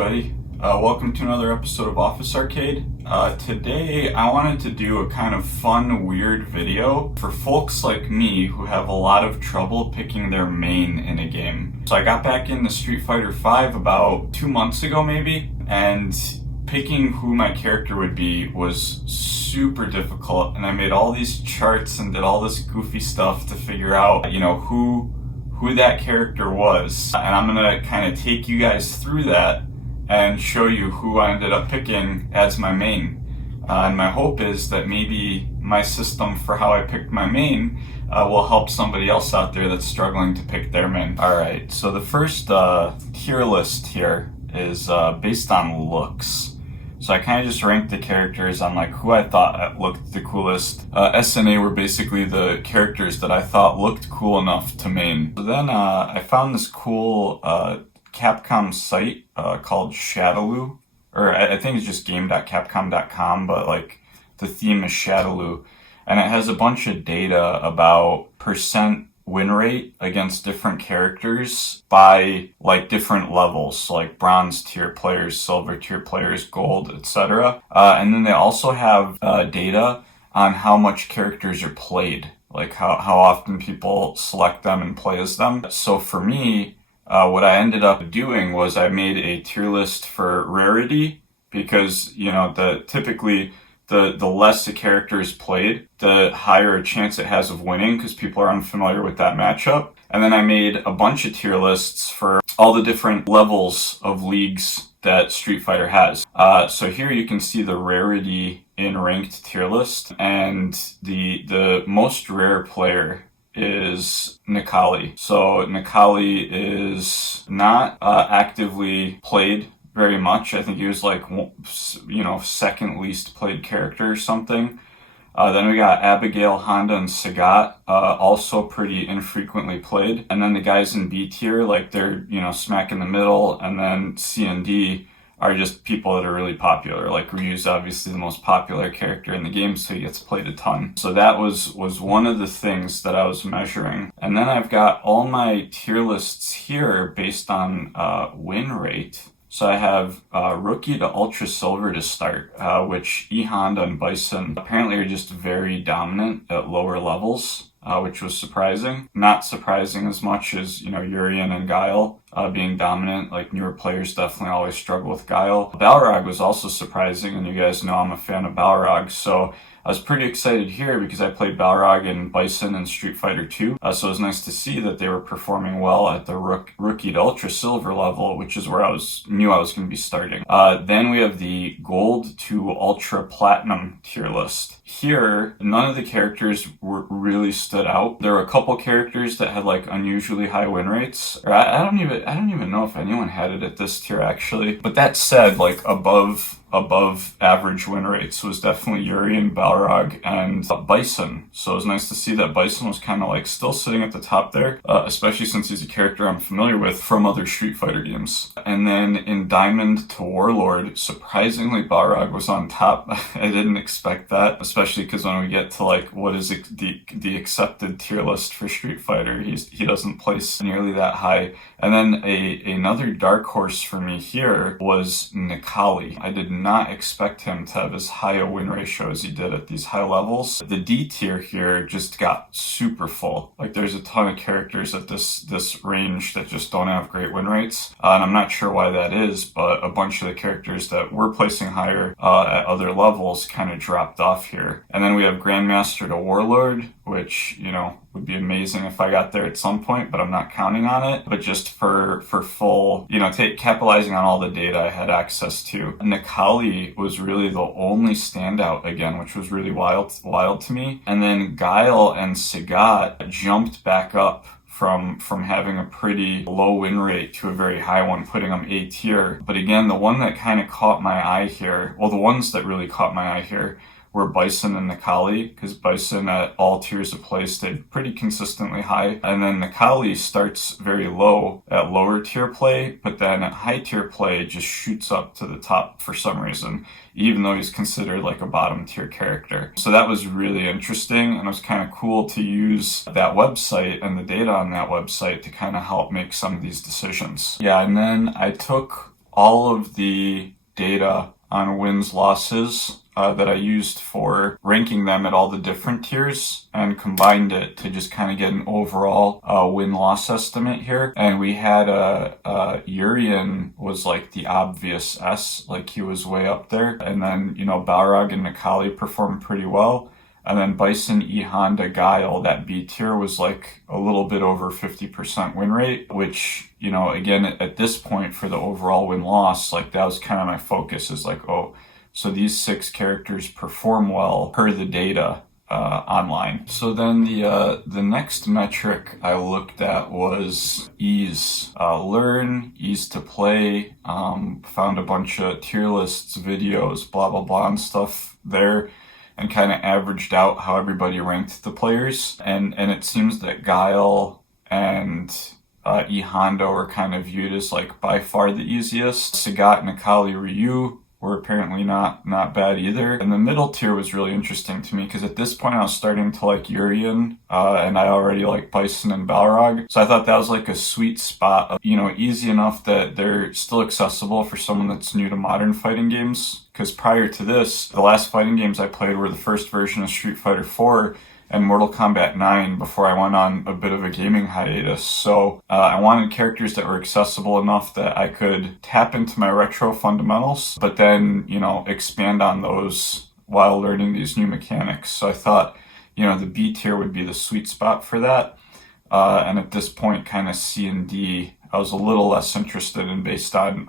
everybody. Welcome to another episode of Office Arcade. Today I wanted to do a kind of fun, weird video for folks like me who have a lot of trouble picking their main in a game. So I got back into Street Fighter V about 2 months ago maybe, and picking who my character would be was super difficult, and I made all these charts and did all this goofy stuff to figure out, who that character was. And I'm gonna kind of take you guys through that and show you who I ended up picking as my main. And my hope is that maybe my system for how I picked my main will help somebody else out there that's struggling to pick their main. Alright, so the first tier list here is based on looks. So I kind of just ranked the characters on like who I thought looked the coolest. S and A were basically the characters that I thought looked cool enough to main. So then I found this cool Capcom site called Shadaloo, or I think it's just game.capcom.com, but like the theme is Shadaloo, and it has a bunch of data about percent win rate against different characters by like different levels, so like bronze tier players, silver tier players, gold, etc. And then they also have data on how much characters are played, like how often people select them and play as them. So for me, what I ended up doing was I made a tier list for rarity, because typically the less a character is played, the higher a chance it has of winning, because people are unfamiliar with that matchup. And then I made a bunch of tier lists for all the different levels of leagues that Street Fighter has. So here you can see the rarity in ranked tier list, and the most rare player is Nikali. So Nikali is not actively played very much. I think he was like, second least played character or something. Then we got Abigail, Honda, and Sagat, also pretty infrequently played. And then the guys in B tier, like they're, smack in the middle. And then C and D are just people that are really popular. Like Ryu's obviously the most popular character in the game, so he gets played a ton. So that was one of the things that I was measuring. And then I've got all my tier lists here based on win rate. So I have Rookie to Ultra Silver to start, which E Honda and Bison apparently are just very dominant at lower levels, which was surprising. Not surprising as much as, Urien and Guile being dominant. Like, newer players definitely always struggle with Guile. Balrog was also surprising, and you guys know I'm a fan of Balrog, so I was pretty excited here because I played Balrog and Bison in Street Fighter 2, so it was nice to see that they were performing well at the Rookie to Ultra Silver level, which is where I knew I was going to be starting. Then we have the Gold to Ultra Platinum tier list. Here, none of the characters really stood out. There were a couple characters that had like unusually high win rates. Or I don't even know if anyone had it at this tier actually. But that said, like above average win rates was definitely Urien, Balrog, and Bison. So it was nice to see that Bison was kind of like still sitting at the top there, especially since he's a character I'm familiar with from other Street Fighter games. And then in Diamond to Warlord, surprisingly Balrog was on top. I didn't expect that, especially because when we get to like what is the accepted tier list for Street Fighter, he doesn't place nearly that high. And then another dark horse for me here was Nikali. I did not expect him to have as high a win ratio as he did at these high levels. The D tier here just got super full. Like there's a ton of characters at this range that just don't have great win rates. And I'm not sure why that is, but a bunch of the characters that were placing higher at other levels kind of dropped off here. And then we have Grandmaster to Warlord, which, would be amazing if I got there at some point, but I'm not counting on it. But just for full, capitalizing on all the data I had access to. Nikali was really the only standout again, which was really wild to me. And then Guile and Sagat jumped back up from having a pretty low win rate to a very high one, putting them A tier. But again, the one that kind of caught my eye here, well, the ones that really caught my eye here were Bison and Nikali, because Bison at all tiers of play stayed pretty consistently high. And then Nikali starts very low at lower tier play, but then at high tier play just shoots up to the top for some reason, even though he's considered like a bottom tier character. So that was really interesting, and it was kind of cool to use that website and the data on that website to kind of help make some of these decisions. Yeah, and then I took all of the data on wins, losses that I used for ranking them at all the different tiers and combined it to just kind of get an overall win-loss estimate here. And we had Urian was like the obvious S, like he was way up there. And then, Balrog and Nikali performed pretty well. And then Bison, E, Honda, Guile, that B tier was like a little bit over 50% win rate, which, again, at this point for the overall win-loss, like that was kind of my focus is like, oh, so these 6 characters perform well per the data online. So then the next metric I looked at was ease. Learn, ease to play, found a bunch of tier lists, videos, blah, blah, blah, and stuff there, and kind of averaged out how everybody ranked the players. And it seems that Guile and E Honda were kind of viewed as like by far the easiest. Sagat, Nikali, Ryu were apparently not bad either. And the middle tier was really interesting to me because at this point I was starting to like Urian and I already like Bison and Balrog. So I thought that was like a sweet spot of, easy enough that they're still accessible for someone that's new to modern fighting games. Because prior to this, the last fighting games I played were the first version of Street Fighter 4 and Mortal Kombat 9 before I went on a bit of a gaming hiatus. So I wanted characters that were accessible enough that I could tap into my retro fundamentals, but then, expand on those while learning these new mechanics. So I thought, the B tier would be the sweet spot for that. And at this point, kind of C and D, I was a little less interested in based on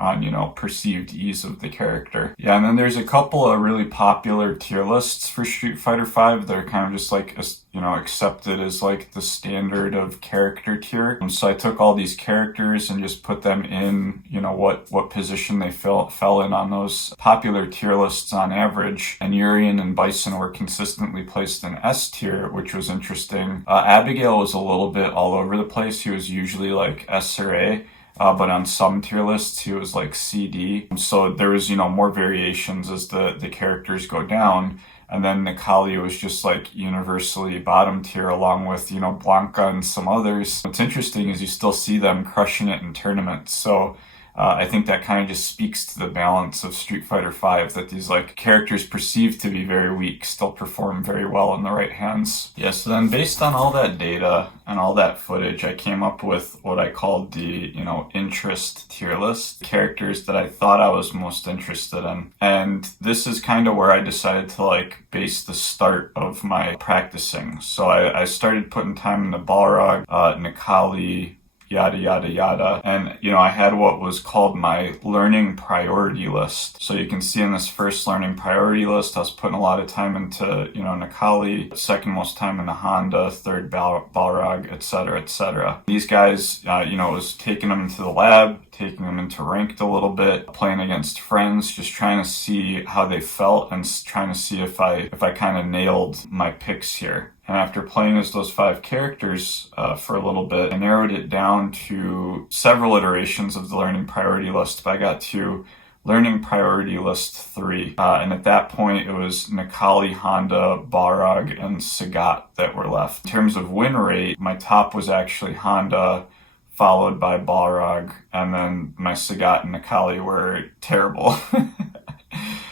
perceived ease of the character. Yeah, and then there's a couple of really popular tier lists for Street Fighter V that are kind of just like, accepted as like the standard of character tier. And so I took all these characters and just put them in, what position they fell in on those popular tier lists on average. And Urian and Bison were consistently placed in S tier, which was interesting. Abigail was a little bit all over the place. He was usually like S or A. But on some tier lists, he was like CD. So there was, more variations as the characters go down. And then Nikali was just like universally bottom tier along with, Blanca and some others. What's interesting is you still see them crushing it in tournaments. So I think that kind of just speaks to the balance of Street Fighter V, that these like characters perceived to be very weak still perform very well in the right hands. Yeah, so then based on all that data and all that footage, I came up with what I called the, interest tier list, characters that I thought I was most interested in. And this is kind of where I decided to like base the start of my practicing. So I started putting time into Balrog, Nikali, yada, yada, yada. And, I had what was called my learning priority list. So you can see in this first learning priority list, I was putting a lot of time into, Nikali, second most time into Honda, third Balrog, etc., etc. These guys, it was taking them into the lab, taking them into ranked a little bit, playing against friends, just trying to see how they felt and trying to see if I kind of nailed my picks here. And after playing as those 5 characters for a little bit, I narrowed it down to several iterations of the learning priority list. But I got to learning priority list 3. And at that point, it was Nikali, Honda, Balrog, and Sagat that were left. In terms of win rate, my top was actually Honda, followed by Balrog, and then my Sagat and Nikali were terrible.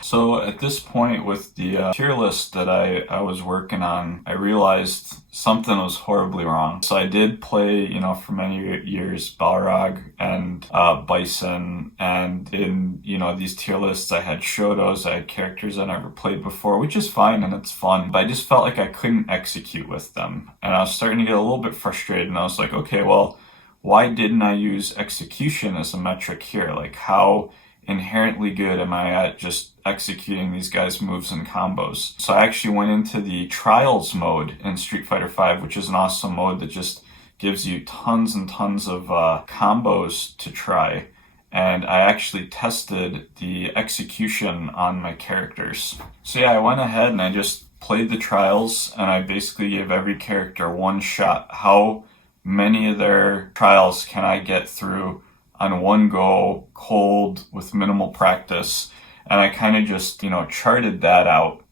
So at this point with the tier list that I was working on, I realized something was horribly wrong. So I did play, for many years, Balrog and Bison, and in, these tier lists I had Shotos, I had characters I never played before, which is fine and it's fun, but I just felt like I couldn't execute with them. And I was starting to get a little bit frustrated, and I was like, okay, well, why didn't I use execution as a metric here? Like, how inherently good am I at just executing these guys' moves and combos? So I actually went into the trials mode in Street Fighter V, which is an awesome mode that just gives you tons and tons of combos to try. And I actually tested the execution on my characters. So yeah, I went ahead and I just played the trials, and I basically gave every character one shot. How many of their trials can I get through on one go, cold, with minimal practice? And I kind of just, charted that out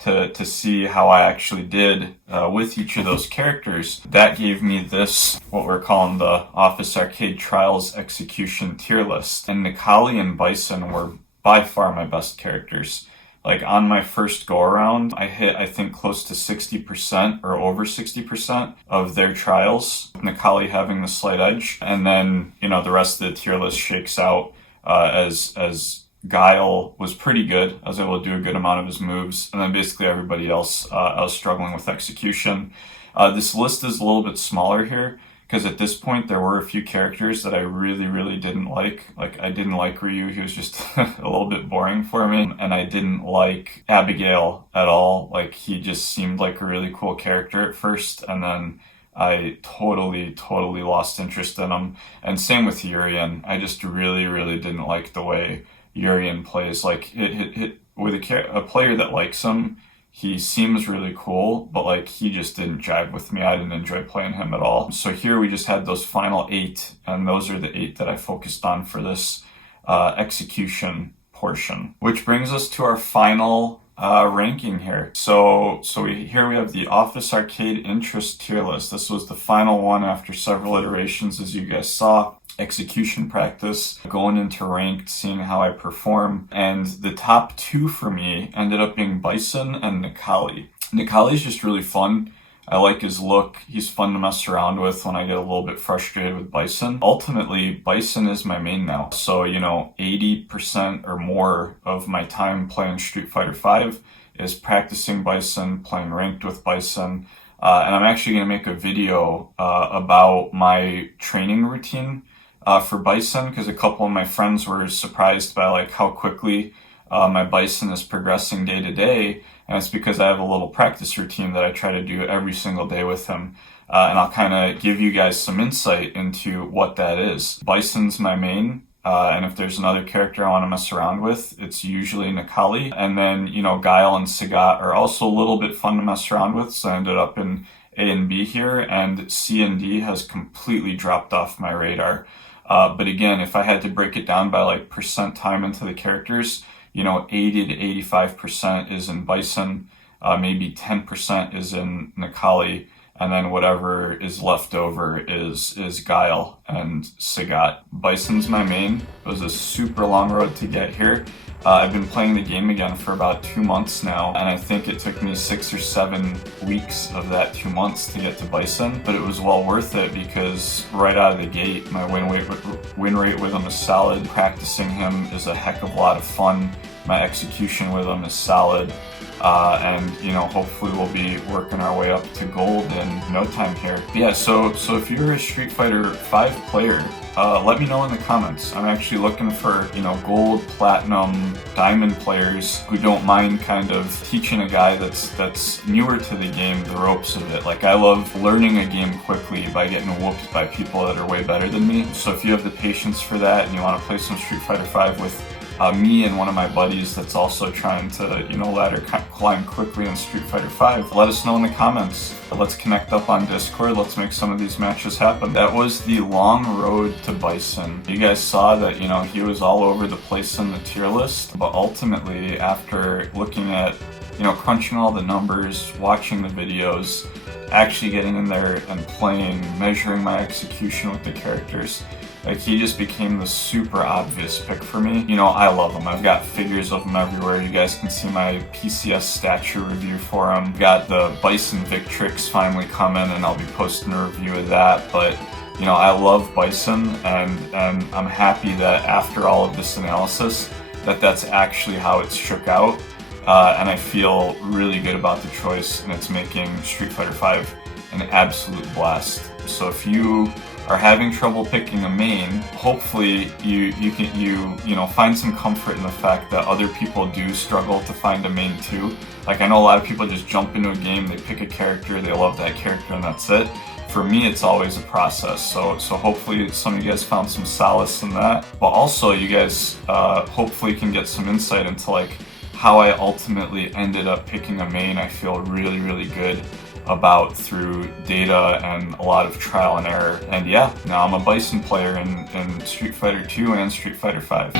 to see how I actually did with each of those characters. That gave me this, what we're calling the Office Arcade Trials Execution tier list. And Nikali and Bison were by far my best characters. Like on my first go around, I hit, I think, close to 60% or over 60% of their trials, Nikali having the slight edge. And then, the rest of the tier list shakes out as Guile was pretty good. I was able to do a good amount of his moves. And then basically everybody else, I was struggling with execution. This list is a little bit smaller here because at this point there were a few characters that I really, really didn't like. Like I didn't like Ryu. He was just a little bit boring for me. And I didn't like Abigail at all. Like he just seemed like a really cool character at first. And then I totally lost interest in him. And same with Urian. I just really, really didn't like the way Urian plays. Like with a player that likes him, he seems really cool, but like he just didn't jive with me. I didn't enjoy playing him at all. So here we just had those final 8, and those are the 8 that I focused on for this execution portion. Which brings us to our final ranking here. So here we have the Office Arcade Interest tier list. This was the final one after several iterations, as you guys saw. Execution practice, going into ranked, seeing how I perform. And the top 2 for me ended up being Bison and Nikali. Nikali's just really fun. I like his look. He's fun to mess around with when I get a little bit frustrated with Bison. Ultimately, Bison is my main now. So, 80% or more of my time playing Street Fighter V is practicing Bison, playing ranked with Bison. And I'm actually going to make a video about my training routine for Bison, because a couple of my friends were surprised by like how quickly my Bison is progressing day to day, and it's because I have a little practice routine that I try to do every single day with him, and I'll kind of give you guys some insight into what that is. Bison's my main, and if there's another character I want to mess around with, it's usually Nikali, and then Guile and Sagat are also a little bit fun to mess around with, so I ended up in A and B here, and C and D has completely dropped off my radar. But again, if I had to break it down by like percent time into the characters, 80 to 85% is in Bison, maybe 10% is in Nikali, and then whatever is left over is Guile and Sagat. Bison's my main. It was a super long road to get here. I've been playing the game again for about 2 months now, and I think it took me 6 or 7 weeks of that 2 months to get to Bison, but it was well worth it because right out of the gate, my win rate with him is solid. Practicing him is a heck of a lot of fun. My execution with him is solid, and hopefully we'll be working our way up to gold in no time here. But yeah, so if you're a Street Fighter V player, let me know in the comments. I'm actually looking for gold, platinum, diamond players who don't mind kind of teaching a guy that's newer to the game the ropes of it. Like I love learning a game quickly by getting whooped by people that are way better than me. So if you have the patience for that and you want to play some Street Fighter V with me and one of my buddies that's also trying to, ladder climb quickly in Street Fighter V, let us know in the comments. Let's connect up on Discord. Let's make some of these matches happen. That was the long road to Bison. You guys saw that, he was all over the place in the tier list, but ultimately, after looking at, crunching all the numbers, watching the videos, actually getting in there and playing, measuring my execution with the characters, like he just became the super obvious pick for me. I love him. I've got figures of him everywhere. You guys can see my PCS statue review for him. Got the Bison Victrix finally coming, and I'll be posting a review of that. But I love Bison, and I'm happy that after all of this analysis, that's actually how it's shook out. And I feel really good about the choice, and it's making Street Fighter V an absolute blast. So if you are having trouble picking a main, hopefully you can find some comfort in the fact that other people do struggle to find a main too. Like I know a lot of people just jump into a game, they pick a character, they love that character, and that's it. For me, it's always a process. So hopefully some of you guys found some solace in that. But also you guys hopefully can get some insight into like how I ultimately ended up picking a main. I feel really, really good about through data and a lot of trial and error. And yeah, now I'm a Bison player in Street Fighter 2 and Street Fighter 5.